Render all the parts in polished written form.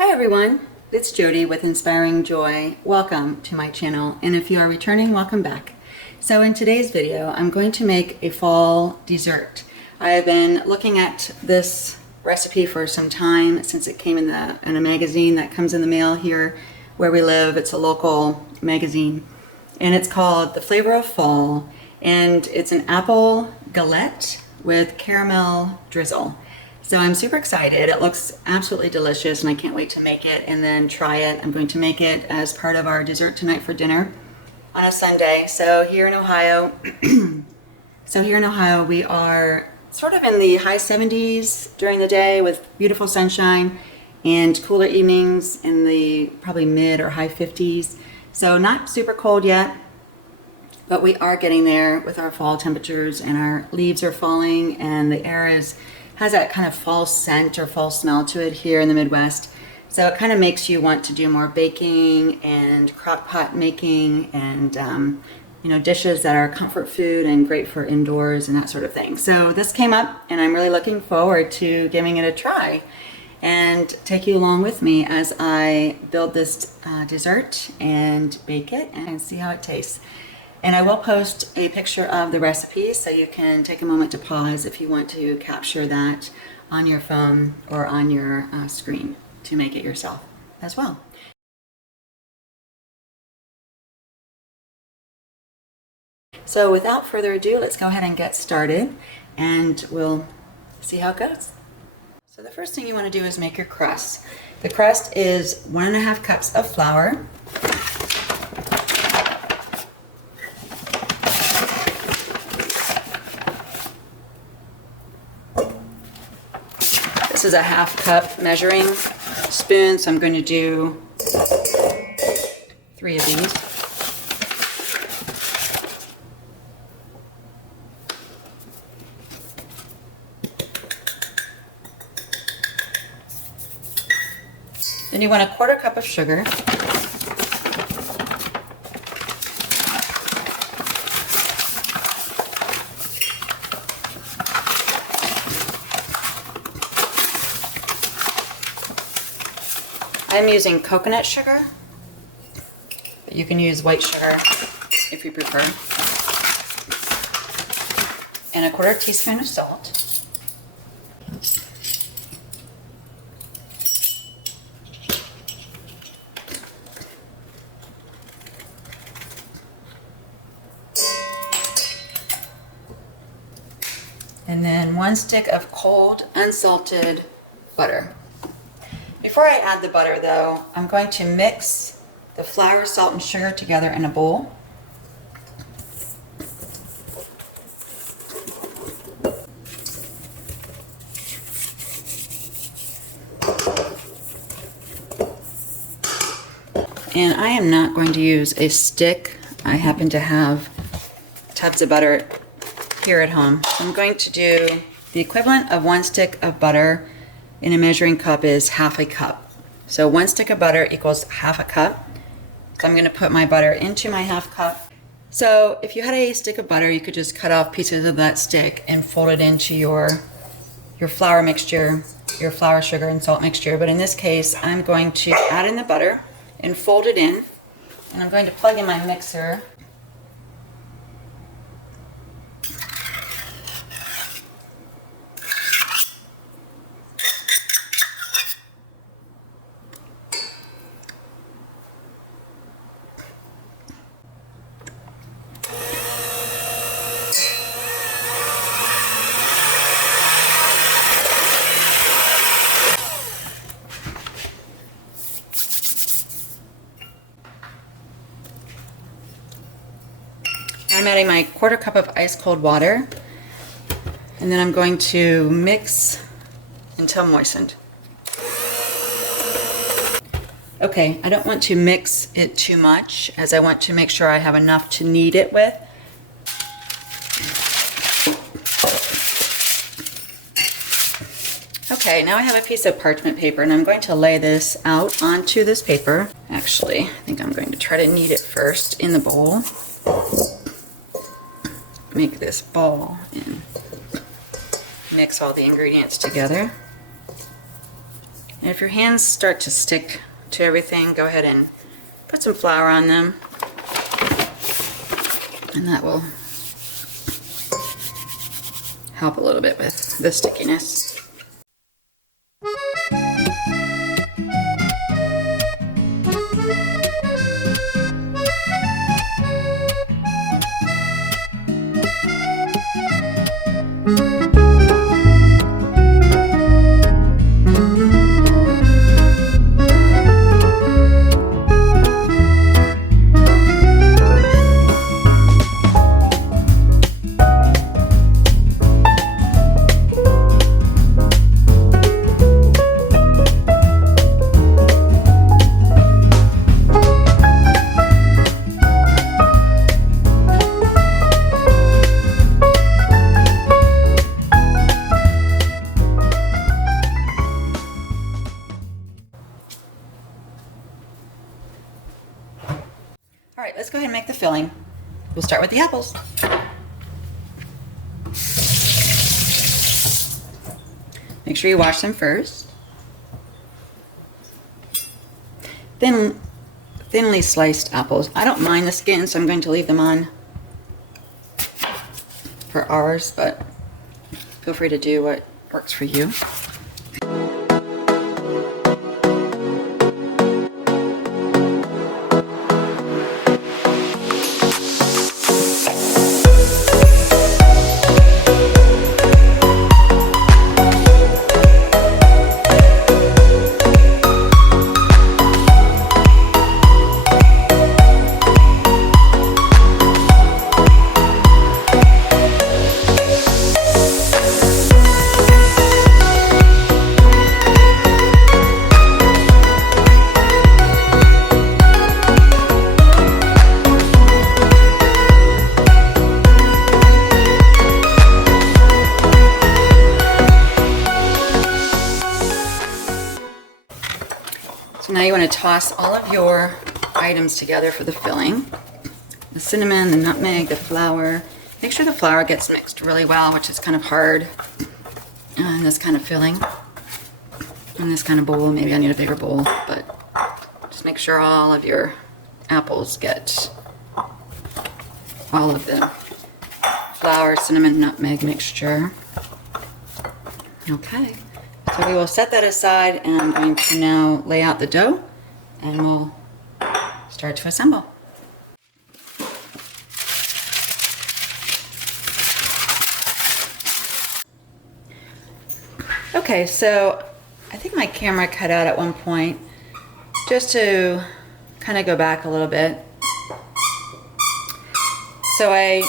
Hi everyone, it's Jody with Inspiring Joy. Welcome to my channel, and if you are returning, welcome back. So in today's video, I'm going to make a fall dessert. I have been looking at this recipe for some time since it came in a magazine that comes in the mail here where we live. It's a local magazine, and it's called The Flavor of Fall, and it's an apple galette with caramel drizzle. So I'm super excited. It looks absolutely delicious and I can't wait to make it and then try it. I'm going to make it as part of our dessert tonight for dinner on a Sunday. So here in Ohio, we are sort of in the high 70s during the day with beautiful sunshine and cooler evenings in the probably mid or high 50s. So not super cold yet, but we are getting there with our fall temperatures, and our leaves are falling and the air has that kind of fall scent or fall smell to it here in the Midwest. So it kind of makes you want to do more baking and crock pot making and dishes that are comfort food and great for indoors and that sort of thing. So this came up and I'm really looking forward to giving it a try and take you along with me as I build this dessert and bake it and see how it tastes. And I will post a picture of the recipe so you can take a moment to pause if you want to capture that on your phone or on your screen to make it yourself as well. So without further ado, let's go ahead and get started and we'll see how it goes. So the first thing you want to do is make your crust. The crust is 1.5 cups of flour, this is a 1/2 cup measuring spoon, so I'm going to do 3 of these. Then you want 1/4 cup of sugar. I'm using coconut sugar, but you can use white sugar if you prefer. And 1/4 teaspoon of salt. And then 1 stick of cold, unsalted butter. Before I add the butter though, I'm going to mix the flour, salt, and sugar together in a bowl. And I am not going to use a stick. I happen to have tubs of butter here at home. I'm going to do the equivalent of 1 stick of butter in a measuring cup is 1/2 cup. So 1 stick of butter equals 1/2 cup. So I'm going to put my butter into my 1/2 cup. So if you had a stick of butter, you could just cut off pieces of that stick and fold it into your flour mixture, your flour, sugar, and salt mixture. But in this case, I'm going to add in the butter and fold it in. And I'm going to plug in my mixer. I'm adding my 1/4 cup of ice cold water, and then I'm going to mix until moistened. Okay, I don't want to mix it too much as I want to make sure I have enough to knead it with. Okay, now I have a piece of parchment paper and I'm going to lay this out onto this paper. Actually, I think I'm going to try to knead it first in the bowl. Make this ball and mix all the ingredients together. And if your hands start to stick to everything, go ahead and put some flour on them. And that will help a little bit with the stickiness. All right, let's go ahead and make the filling. We'll start with the apples. Make sure you wash them first. Thinly sliced apples. I don't mind the skin, so I'm going to leave them on for ours, but feel free to do what works for you. Now you want to toss all of your items together for the filling. The cinnamon, the nutmeg, the flour. Make sure the flour gets mixed really well, which is kind of hard in this kind of filling. In this kind of bowl, maybe I need a bigger bowl, but just make sure all of your apples get all of the flour, cinnamon, nutmeg mixture. Okay. So we will set that aside, and I'm going to now lay out the dough, and we'll start to assemble. Okay, so I think my camera cut out at one point, just to kind of go back a little bit. So I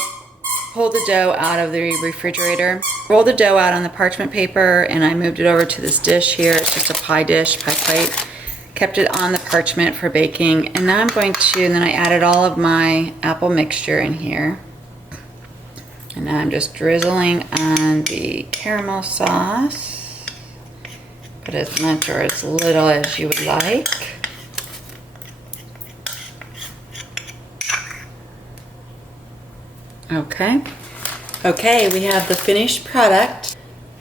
pulled the dough out of the refrigerator, rolled the dough out on the parchment paper, and I moved it over to this dish here. It's just a pie dish, pie plate. Kept it on the parchment for baking, and now I'm going to, and then I added all of my apple mixture in here. And now I'm just drizzling on the caramel sauce. Put as much or as little as you would like. Okay, we have the finished product.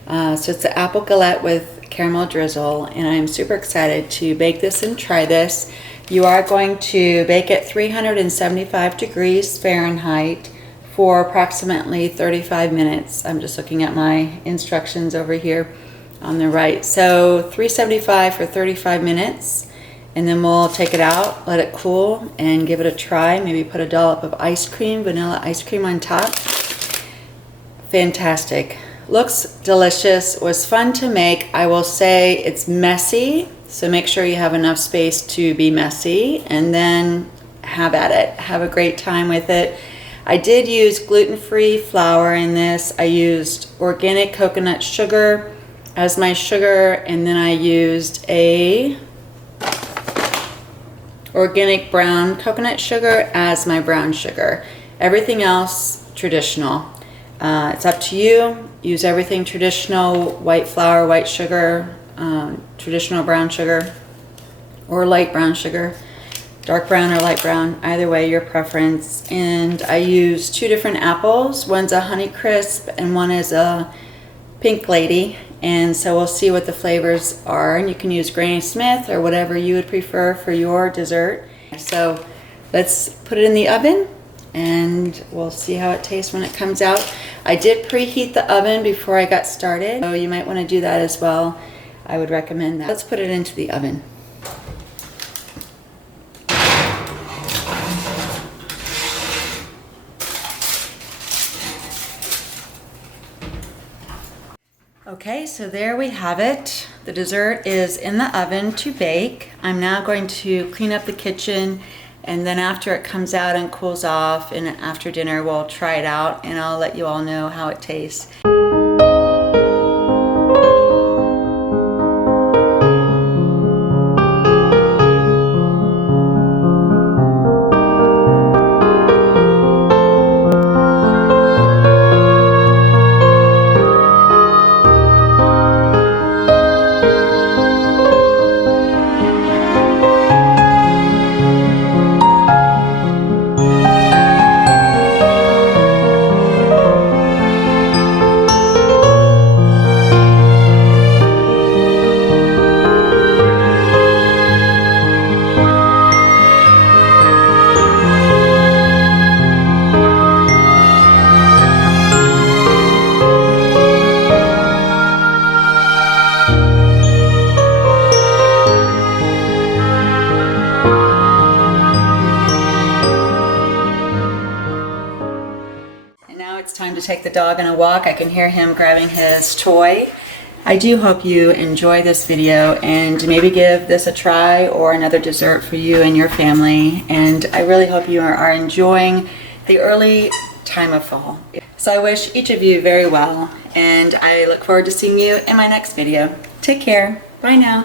So it's the apple galette with caramel drizzle, and I'm super excited to bake this and try this. You are going to bake at 375 degrees Fahrenheit for approximately 35 minutes. I'm just looking at my instructions over here on the right. So 375 for 35 minutes. And then we'll take it out, let it cool, and give it a try. Maybe put a dollop of ice cream, vanilla ice cream on top. Fantastic. Looks delicious. Was fun to make. I will say it's messy, so make sure you have enough space to be messy, and then have at it. Have a great time with it. I did use gluten-free flour in this. I used organic coconut sugar as my sugar, and then I used a organic brown coconut sugar as my brown sugar. Everything else traditional. It's up to you. Use everything traditional, white flour, white sugar, traditional brown sugar, or light brown sugar, dark brown or light brown, either way, your preference. And I use two different apples. One's a Honey Crisp and one is a Pink Lady. And so we'll see what the flavors are, and you can use Granny Smith or whatever you would prefer for your dessert. So let's put it in the oven and we'll see how it tastes when it comes out. I did preheat the oven before I got started, so you might want to do that as well. I would recommend that. Let's put it into the oven. Okay, so there we have it. The dessert is in the oven to bake. I'm now going to clean up the kitchen, and then after it comes out and cools off, and after dinner we'll try it out and I'll let you all know how it tastes. It's time to take the dog on a walk. I can hear him grabbing his toy. I do hope you enjoy this video and maybe give this a try or another dessert for you and your family. And I really hope you are enjoying the early time of fall. So I wish each of you very well, and I look forward to seeing you in my next video. Take care. Bye now.